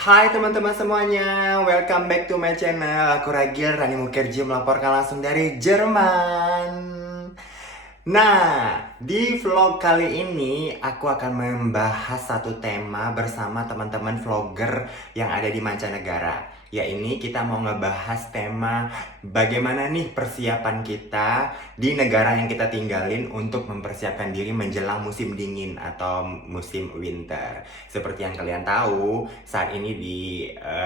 Hai teman-teman semuanya, welcome back to my channel. Aku Ragil, Rani Mukherjee melaporkan langsung dari Jerman. Nah, di vlog kali ini aku akan membahas satu tema bersama teman-teman vlogger yang ada di mancanegara. Ya ini kita mau ngebahas tema bagaimana nih persiapan kita di negara yang kita tinggalin untuk mempersiapkan diri menjelang musim dingin atau musim winter. Seperti yang kalian tahu, saat ini di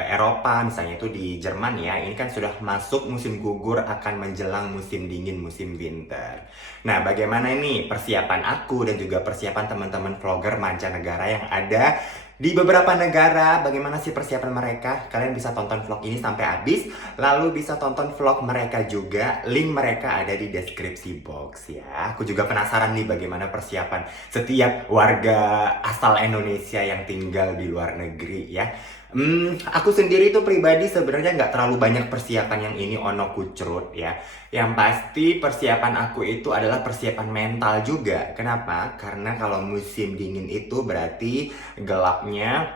Eropa, misalnya itu di Jerman ya, ini kan sudah masuk musim gugur akan menjelang musim dingin, musim winter. Nah, bagaimana ini persiapan aku dan juga persiapan teman-teman vlogger mancanegara yang ada di beberapa negara, bagaimana sih persiapan mereka? Kalian bisa tonton vlog ini sampai habis, lalu bisa tonton vlog mereka juga. Link mereka ada di deskripsi box ya. Aku juga penasaran nih bagaimana persiapan setiap warga asal Indonesia yang tinggal di luar negeri ya. Aku sendiri tuh pribadi sebenarnya nggak terlalu banyak persiapan yang ini ono kucrut ya. Yang pasti persiapan aku itu adalah persiapan mental juga. Kenapa? Karena kalau musim dingin itu berarti gelapnya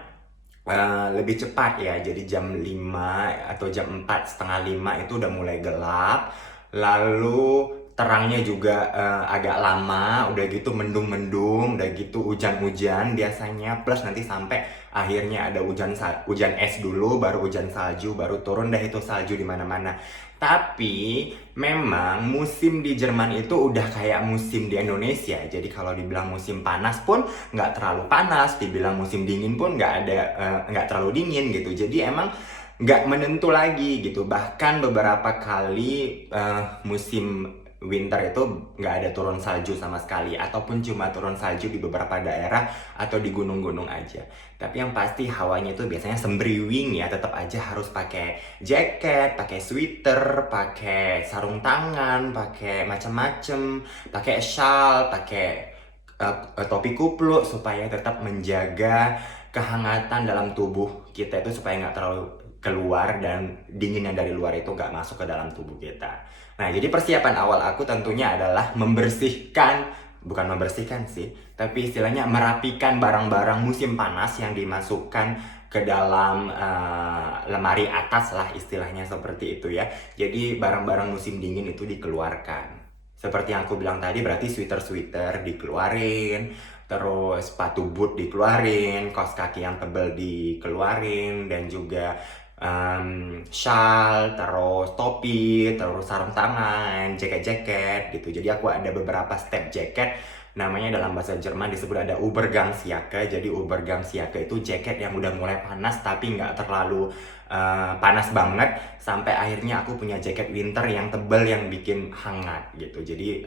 lebih cepat ya. Jadi jam 5 atau jam 4 setengah 5 itu udah mulai gelap. Lalu terangnya juga agak lama, udah gitu mendung-mendung, udah gitu hujan-hujan biasanya, plus nanti sampai akhirnya ada hujan es dulu, baru hujan salju, baru turun deh itu salju di mana-mana. Tapi memang musim di Jerman itu udah kayak musim di Indonesia. Jadi kalau dibilang musim panas pun nggak terlalu panas, dibilang musim dingin pun nggak terlalu dingin gitu. Jadi emang nggak menentu lagi gitu. Bahkan beberapa kali musim winter itu nggak ada turun salju sama sekali, ataupun cuma turun salju di beberapa daerah atau di gunung-gunung aja. Tapi yang pasti hawanya itu biasanya sembriwing ya, tetap aja harus pakai jaket, pakai sweater, pakai sarung tangan, pakai macam-macam, pakai shawl, pakai topi kupluk supaya tetap menjaga kehangatan dalam tubuh kita itu supaya nggak terlalu keluar dan dingin yang dari luar itu nggak masuk ke dalam tubuh kita. Nah, jadi persiapan awal aku tentunya adalah bukan membersihkan sih, tapi istilahnya merapikan barang-barang musim panas yang dimasukkan ke dalam lemari atas lah istilahnya seperti itu ya. Jadi barang-barang musim dingin itu dikeluarkan. Seperti yang aku bilang tadi, berarti sweater-sweater dikeluarin, terus sepatu boot dikeluarin, kaos kaki yang tebal dikeluarin, dan juga shawl, terus topi, terus sarung tangan, jaket-jaket gitu. Jadi aku ada beberapa step jaket, namanya dalam bahasa Jerman disebut ada Übergangsjacke. Jadi Übergangsjacke itu jaket yang udah mulai panas tapi nggak terlalu panas banget, sampai akhirnya aku punya jaket winter yang tebal yang bikin hangat gitu. Jadi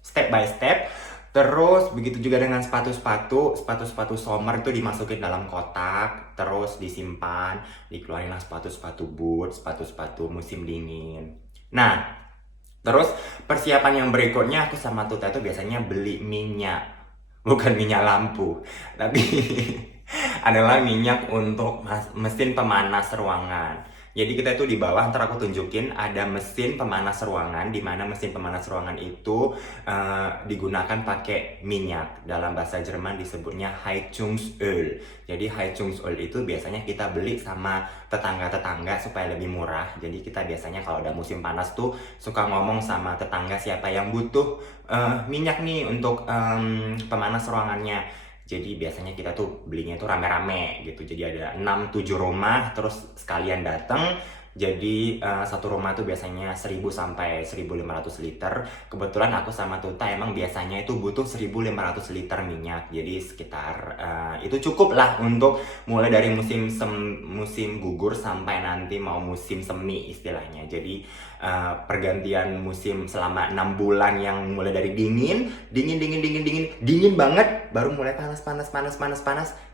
step by step. Terus begitu juga dengan sepatu summer itu dimasukin dalam kotak, terus disimpan, dikeluarin lah sepatu-sepatu boot, sepatu-sepatu musim dingin. Nah, terus persiapan yang berikutnya aku sama Tuta itu biasanya beli minyak. Bukan minyak lampu, tapi adalah minyak untuk mesin pemanas ruangan. Jadi kita itu di bawah, ntar aku tunjukin ada mesin pemanas ruangan, di mana mesin pemanas ruangan itu digunakan pakai minyak. Dalam bahasa Jerman disebutnya Heizungsöl. Jadi Heizungsöl itu biasanya kita beli sama tetangga-tetangga supaya lebih murah. Jadi kita biasanya kalau udah musim panas tuh suka ngomong sama tetangga siapa yang butuh minyak nih untuk pemanas ruangannya. Jadi biasanya kita tuh belinya tuh rame-rame gitu. Jadi ada 6-7 rumah terus sekalian datang. Jadi satu rumah tuh biasanya 1000 sampai 1500 liter. Kebetulan aku sama Tuta emang biasanya itu butuh 1500 liter minyak. Jadi sekitar itu cukup lah untuk mulai dari musim gugur sampai nanti mau musim semi istilahnya. Jadi pergantian musim selama 6 bulan yang mulai dari dingin banget, baru mulai panas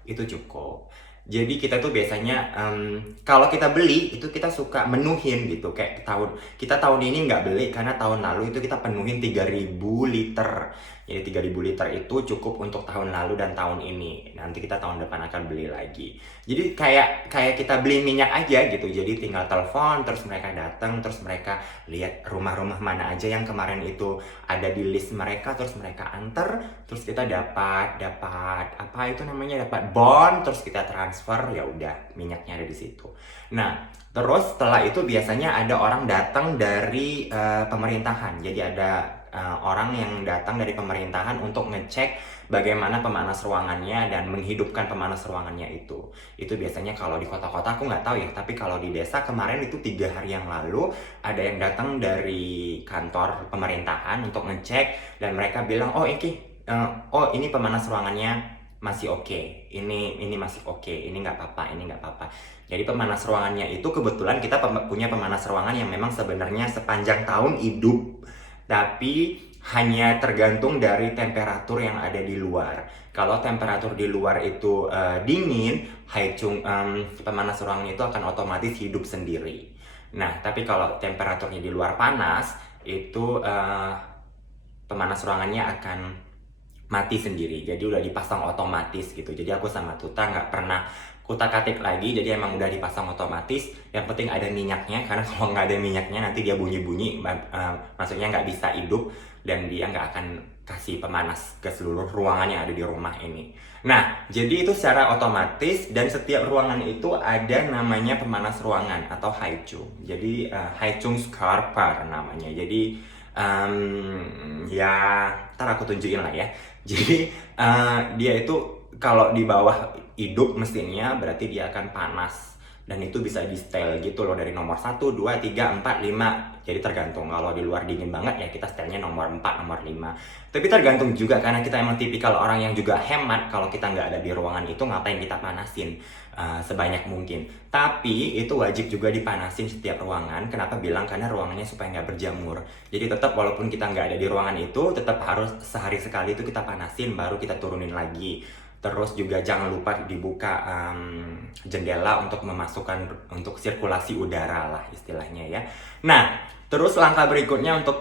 itu cukup. Jadi kita tuh biasanya kalau kita beli itu kita suka menuhin gitu, kayak kita tahun ini nggak beli karena tahun lalu itu kita penuhin 3000 liter. Jadi 3000 liter itu cukup untuk tahun lalu dan tahun ini. Nanti kita tahun depan akan beli lagi. Jadi kayak kita beli minyak aja gitu. Jadi tinggal telepon, terus mereka datang, terus mereka lihat rumah-rumah mana aja yang kemarin itu ada di list mereka, terus mereka antar, terus kita dapat apa itu namanya, dapat bond, terus kita transfer transfer, ya udah minyaknya ada di situ. Nah, terus setelah itu biasanya ada orang datang dari pemerintahan. Jadi ada orang yang datang dari pemerintahan untuk ngecek bagaimana pemanas ruangannya dan menghidupkan pemanas ruangannya itu. Itu biasanya kalau di kota-kota aku nggak tahu ya, tapi kalau di desa kemarin itu 3 hari yang lalu ada yang datang dari kantor pemerintahan untuk ngecek dan mereka bilang, ini pemanas ruangannya masih oke, ini masih oke, ini nggak apa-apa, ini nggak apa-apa. Jadi pemanas ruangannya itu kebetulan kita punya pemanas ruangan yang memang sebenarnya sepanjang tahun hidup, tapi hanya tergantung dari temperatur yang ada di luar. Kalau temperatur di luar itu dingin, pemanas ruangan itu akan otomatis hidup sendiri. Nah, tapi kalau temperaturnya di luar panas, itu pemanas ruangannya akan mati sendiri. Jadi udah dipasang otomatis gitu. Jadi aku sama Tuta nggak pernah kutak-katik lagi, jadi emang udah dipasang otomatis. Yang penting ada minyaknya, karena kalau nggak ada minyaknya nanti dia bunyi-bunyi, maksudnya nggak bisa hidup dan dia nggak akan kasih pemanas ke seluruh ruangan yang ada di rumah ini. Nah, jadi itu secara otomatis dan setiap ruangan itu ada namanya pemanas ruangan atau Haicung. Jadi Heizungstkörper namanya. Jadi ya ntar aku tunjukin lah ya. Jadi dia itu kalau di bawah hidup mesinnya berarti dia akan panas. Dan itu bisa di setel gitu loh, dari nomor 1, 2, 3, 4, 5. Jadi tergantung, kalau di luar dingin banget ya kita setelnya nomor 4, nomor 5. Tapi tergantung juga karena kita emang tipikal orang yang juga hemat. Kalau kita nggak ada di ruangan itu ngapain kita panasin sebanyak mungkin. Tapi itu wajib juga dipanasin setiap ruangan. Kenapa bilang? Karena ruangannya supaya nggak berjamur. Jadi tetap walaupun kita nggak ada di ruangan itu, tetap harus sehari sekali itu kita panasin, baru kita turunin lagi. Terus juga jangan lupa dibuka jendela untuk memasukkan, untuk sirkulasi udara lah istilahnya ya. Nah, terus langkah berikutnya untuk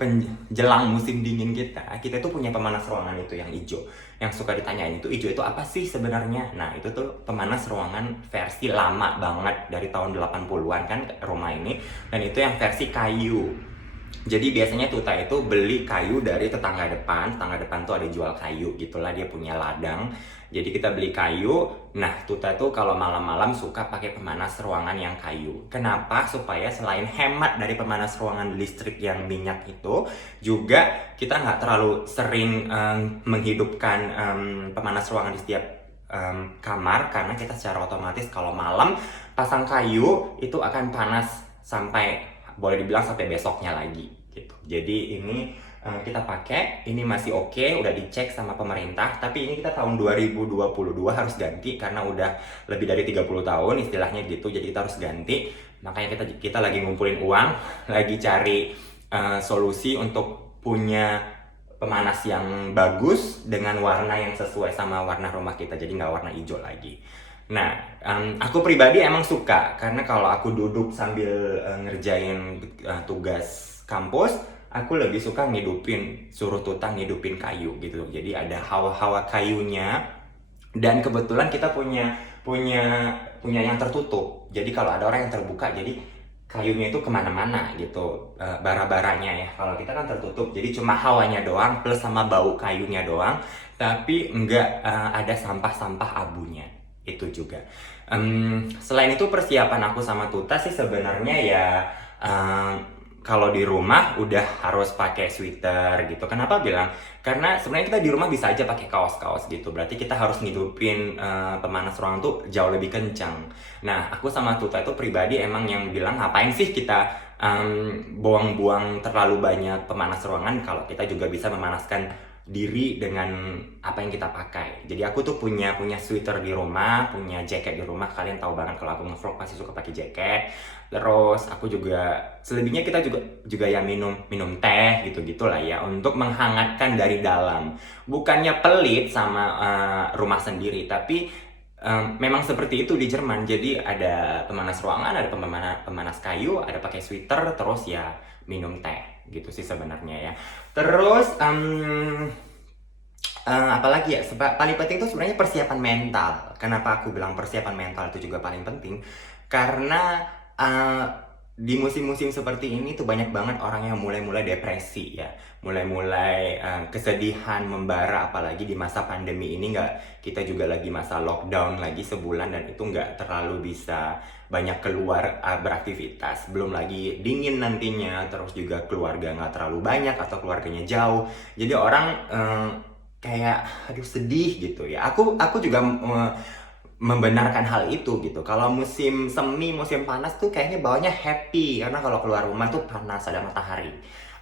penjelang musim dingin kita itu punya pemanas ruangan itu yang hijau. Yang suka ditanyain itu hijau itu apa sih sebenarnya? Nah, itu tuh pemanas ruangan versi lama banget dari tahun 80-an kan rumah ini. Dan itu yang versi kayu. Jadi biasanya Tuta itu beli kayu dari tetangga depan tuh ada jual kayu gitulah, dia punya ladang. Jadi kita beli kayu. Nah, Tuta tuh kalau malam-malam suka pakai pemanas ruangan yang kayu. Kenapa? Supaya selain hemat dari pemanas ruangan listrik yang minyak itu, juga kita nggak terlalu sering menghidupkan pemanas ruangan di setiap kamar, karena kita secara otomatis kalau malam pasang kayu itu akan panas sampai, boleh dibilang sampai besoknya lagi gitu. Jadi ini kita pakai, ini masih oke, udah dicek sama pemerintah, tapi ini kita tahun 2022 harus ganti karena udah lebih dari 30 tahun istilahnya gitu. Jadi kita harus ganti. Makanya kita lagi ngumpulin uang, lagi cari solusi untuk punya pemanas yang bagus dengan warna yang sesuai sama warna rumah kita. Jadi nggak warna hijau lagi. Nah, aku pribadi emang suka karena kalau aku duduk sambil ngerjain tugas kampus, aku lebih suka suruh Tuta ngidupin kayu gitu. Jadi ada hawa-hawa kayunya, dan kebetulan kita punya yang tertutup. Jadi kalau ada orang yang terbuka, jadi kayunya itu kemana-mana gitu, bara-baranya ya. Kalau kita kan tertutup, jadi cuma hawanya doang plus sama bau kayunya doang, tapi nggak ada sampah-sampah abunya. Itu juga. Selain itu persiapan aku sama Tuta sih sebenarnya ya kalau di rumah udah harus pakai sweater gitu. Kenapa bilang? Karena sebenarnya kita di rumah bisa aja pakai kaos-kaos gitu. Berarti kita harus ngidupin pemanas ruangan tuh jauh lebih kencang. Nah, aku sama Tuta itu pribadi emang yang bilang ngapain sih kita buang-buang terlalu banyak pemanas ruangan kalau kita juga bisa memanaskan diri dengan apa yang kita pakai. Jadi aku tuh punya sweater di rumah, punya jaket di rumah. Kalian tahu banget kalau aku nge-vlog pasti suka pakai jaket. Terus aku juga selebihnya kita juga ya minum teh gitu-gitu lah ya, untuk menghangatkan dari dalam. Bukannya pelit sama rumah sendiri, tapi memang seperti itu di Jerman. Jadi ada pemanas ruangan, ada pemanas kayu, ada pakai sweater, terus ya minum teh gitu sih sebenarnya ya. Terus apalagi ya, paling penting itu sebenarnya persiapan mental. Kenapa aku bilang persiapan mental itu juga paling penting? Karena di musim-musim seperti ini tuh banyak banget orang yang mulai-mulai depresi ya, mulai-mulai kesedihan membara, apalagi di masa pandemi ini nggak, kita juga lagi masa lockdown lagi sebulan dan itu nggak terlalu bisa banyak keluar beraktivitas, belum lagi dingin nantinya, terus juga keluarga nggak terlalu banyak atau keluarganya jauh, jadi orang kayak aduh sedih gitu ya. Aku juga membenarkan hal itu gitu. Kalau musim semi, musim panas tuh kayaknya bawahnya happy karena kalau keluar rumah tuh panas, ada matahari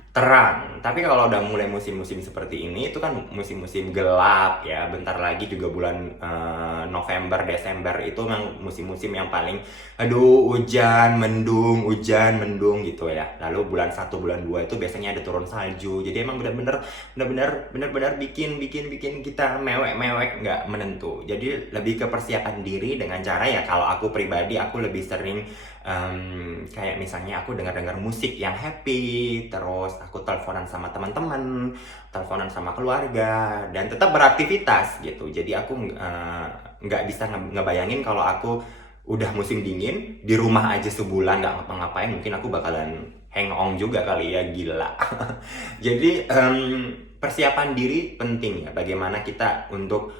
terang. Tapi kalau udah mulai musim-musim seperti ini itu kan musim-musim gelap ya. Bentar lagi juga bulan November, Desember itu memang musim-musim yang paling aduh hujan, mendung gitu ya. Lalu bulan 1, bulan 2 itu biasanya ada turun salju. Jadi emang benar-benar bikin kita mewek-mewek nggak menentu. Jadi lebih ke persiapan diri dengan cara ya, kalau aku pribadi aku lebih sering kayak misalnya aku dengar musik yang happy, terus aku teleponan sama teman-teman, teleponan sama keluarga, dan tetap beraktivitas gitu. Jadi aku nggak bisa ngebayangin kalau aku udah musim dingin di rumah aja sebulan nggak ngapa-ngapain, mungkin aku bakalan hang juga kali ya, gila. Jadi persiapan diri penting ya, bagaimana kita untuk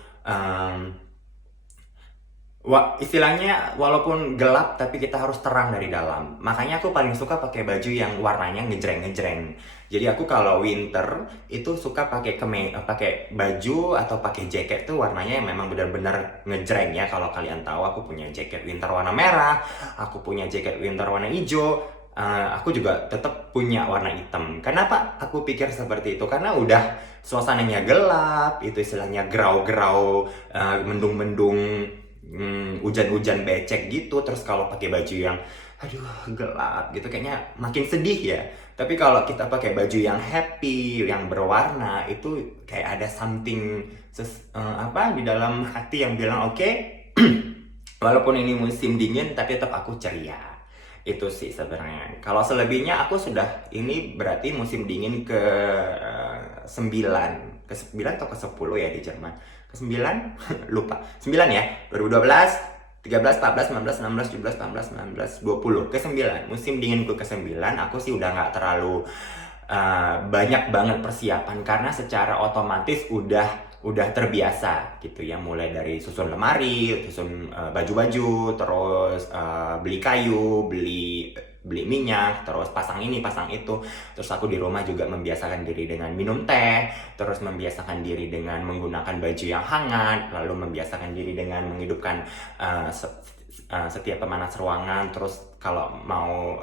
istilahnya walaupun gelap tapi kita harus terang dari dalam. Makanya aku paling suka pakai baju yang warnanya ngejreng-ngejreng. Jadi aku kalau winter itu suka pakai baju atau pakai jaket tuh warnanya yang memang benar-benar ngejreng ya. Kalau kalian tahu, aku punya jaket winter warna merah, aku punya jaket winter warna hijau, aku juga tetap punya warna hitam. Kenapa aku pikir seperti itu? Karena udah suasananya gelap, itu istilahnya grau-grau, mendung-mendung, hujan-hujan becek gitu, terus kalau pakai baju yang aduh gelap gitu kayaknya makin sedih ya. Tapi kalau kita pakai baju yang happy, yang berwarna, itu kayak ada something di dalam hati yang bilang oke, walaupun ini musim dingin tapi tetap aku ceria. Itu sih sebenarnya. Kalau selebihnya aku sudah, ini berarti musim dingin ke 9, ke 9 atau ke 10 ya di Jerman. Ke 9 lupa. 9 ya. 2012, 13, 14, 15, 16, 17, 18, 19, 20. Ke 9. Musim dinginku ke 9, aku sih udah nggak terlalu banyak banget persiapan karena secara otomatis udah terbiasa gitu ya, mulai dari susun lemari, susun baju-baju, terus beli kayu, beli minyak, terus pasang ini, pasang itu. Terus aku di rumah juga membiasakan diri dengan minum teh, terus membiasakan diri dengan menggunakan baju yang hangat, lalu membiasakan diri dengan menghidupkan setiap pemanas ruangan. Terus kalau mau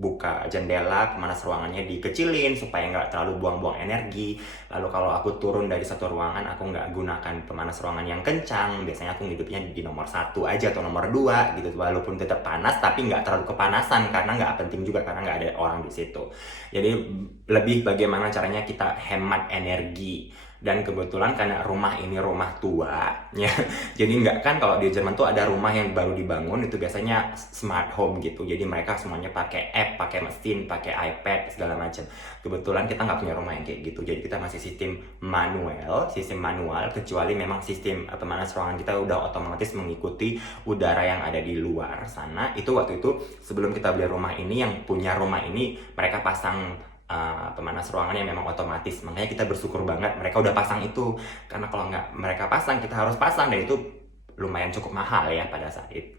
buka jendela, pemanas ruangannya dikecilin supaya nggak terlalu buang-buang energi. Lalu kalau aku turun dari satu ruangan, aku nggak gunakan pemanas ruangan yang kencang. Biasanya aku hidupnya di nomor 1 aja atau nomor 2 gitu, walaupun tetap panas tapi nggak terlalu kepanasan karena nggak penting juga, karena nggak ada orang di situ. Jadi lebih bagaimana caranya kita hemat energi. Dan kebetulan karena rumah ini rumah tua ya, jadi nggak, kan kalau di Jerman tuh ada rumah yang baru dibangun itu biasanya smart home gitu, jadi mereka semuanya pakai app, pakai mesin, pakai iPad segala macam. Kebetulan kita nggak punya rumah yang kayak gitu, jadi kita masih sistem manual, kecuali memang sistem pemanas ruangan kita udah otomatis mengikuti udara yang ada di luar sana. Itu waktu itu sebelum kita beli rumah ini, yang punya rumah ini mereka pasang pemanas ruangan yang memang otomatis. Makanya kita bersyukur banget mereka udah pasang itu, karena kalau nggak mereka pasang, kita harus pasang, dan itu lumayan cukup mahal ya pada saat itu.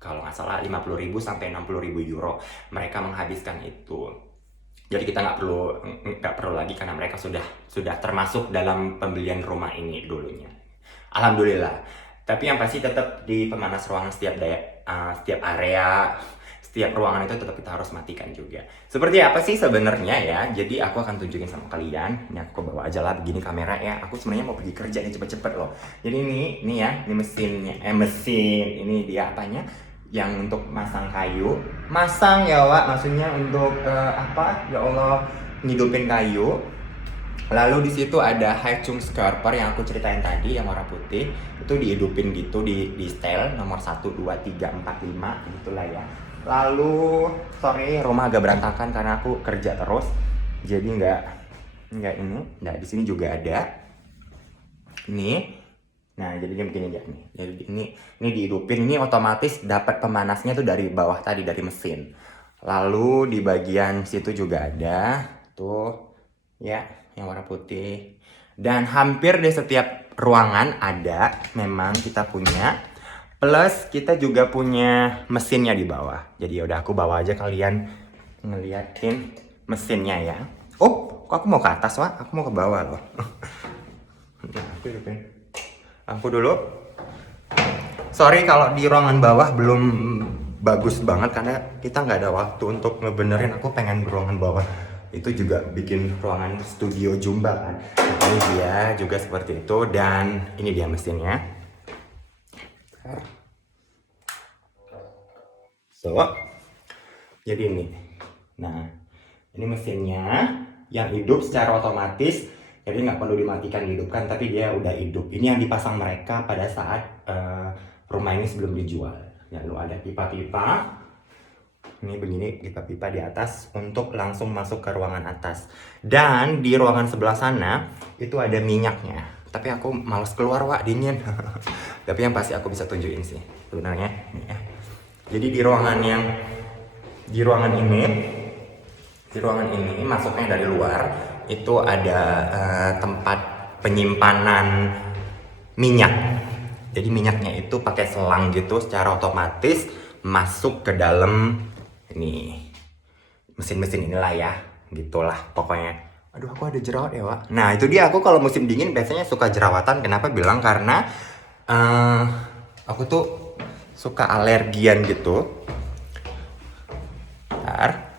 Kalau nggak salah 50.000 sampai 60.000 euro mereka menghabiskan itu. Jadi kita nggak perlu lagi, karena mereka sudah termasuk dalam pembelian rumah ini dulunya. Alhamdulillah. Tapi yang pasti tetap di pemanas ruangan setiap area, setiap ruangan itu tetap kita harus matikan juga. Seperti apa sih sebenarnya ya? Jadi aku akan tunjukin sama kalian. Ini aku bawa aja lah begini kamera ya. Aku sebenarnya mau pergi kerja nih cepet-cepet loh. Jadi ini ya, ini mesinnya. Ini dia apanya? Yang untuk masang kayu. Masang ya Wak, maksudnya untuk apa? Ya Allah, ngidupin kayu. Lalu di situ ada Heizungskerper yang aku ceritain tadi, yang warna putih. Itu dihidupin gitu, di setel nomor 1, 2, 3, 4, 5 gitulah ya. Lalu sorry, rumah agak berantakan karena aku kerja terus, jadi nggak ini. Nah di sini juga ada ini. Nah jadi dia begini ya nih. Jadi ini dihidupin, ini otomatis dapat pemanasnya tuh dari bawah tadi, dari mesin. Lalu di bagian situ juga ada tuh ya yang warna putih. Dan hampir di setiap ruangan ada memang kita punya. Plus kita juga punya mesinnya di bawah. Jadi udah aku bawa aja kalian ngeliatin mesinnya ya. Oh, kok aku mau ke atas, Wak? Aku mau ke bawah loh. Aku hidupin lampu dulu. Sorry kalau di ruangan bawah belum bagus banget karena kita nggak ada waktu untuk ngebenerin. Aku pengen ruangan bawah itu juga bikin ruangan studio Zumba kan. Ini dia juga seperti itu dan ini dia mesinnya. So, jadi ini. Nah, ini mesinnya yang hidup secara otomatis. Jadi nggak perlu dimatikan, dihidupkan, tapi dia udah hidup. Ini yang dipasang mereka pada saat rumah ini sebelum dijual. Lalu ada pipa-pipa. Ini begini pipa-pipa di atas untuk langsung masuk ke ruangan atas. Dan di ruangan sebelah sana itu ada minyaknya. Tapi aku males keluar, Wak, dingin. Tapi yang pasti aku bisa tunjukin sih sebenarnya. Jadi di ruangan ini masuknya dari luar itu ada tempat penyimpanan minyak. Jadi minyaknya itu pakai selang gitu secara otomatis masuk ke dalam ini mesin-mesin inilah ya, gitulah pokoknya. Aduh, aku ada jerawat ya, Wak. Nah, itu dia, aku kalau musim dingin biasanya suka jerawatan. Kenapa bilang? Karena aku tuh suka alergian gitu. Bentar.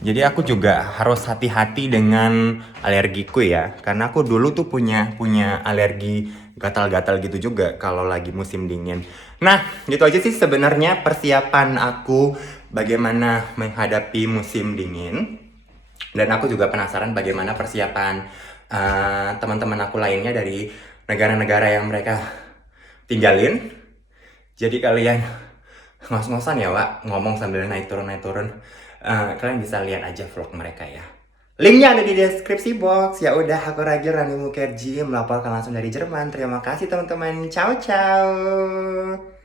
Jadi aku juga harus hati-hati dengan alergiku ya, karena aku dulu tuh punya alergi gatal-gatal gitu juga kalau lagi musim dingin. Nah, gitu aja sih sebenarnya persiapan aku bagaimana menghadapi musim dingin. Dan aku juga penasaran bagaimana persiapan teman-teman aku lainnya dari negara-negara yang mereka tinggalin. Jadi kalian ngos-ngosan ya, Wak, ngomong sambil naik turun. Kalian bisa lihat aja vlog mereka ya. Linknya ada di deskripsi box. Ya udah, aku Ragil Rani Mukherjee melaporkan langsung dari Jerman. Terima kasih teman-teman. Ciao ciao.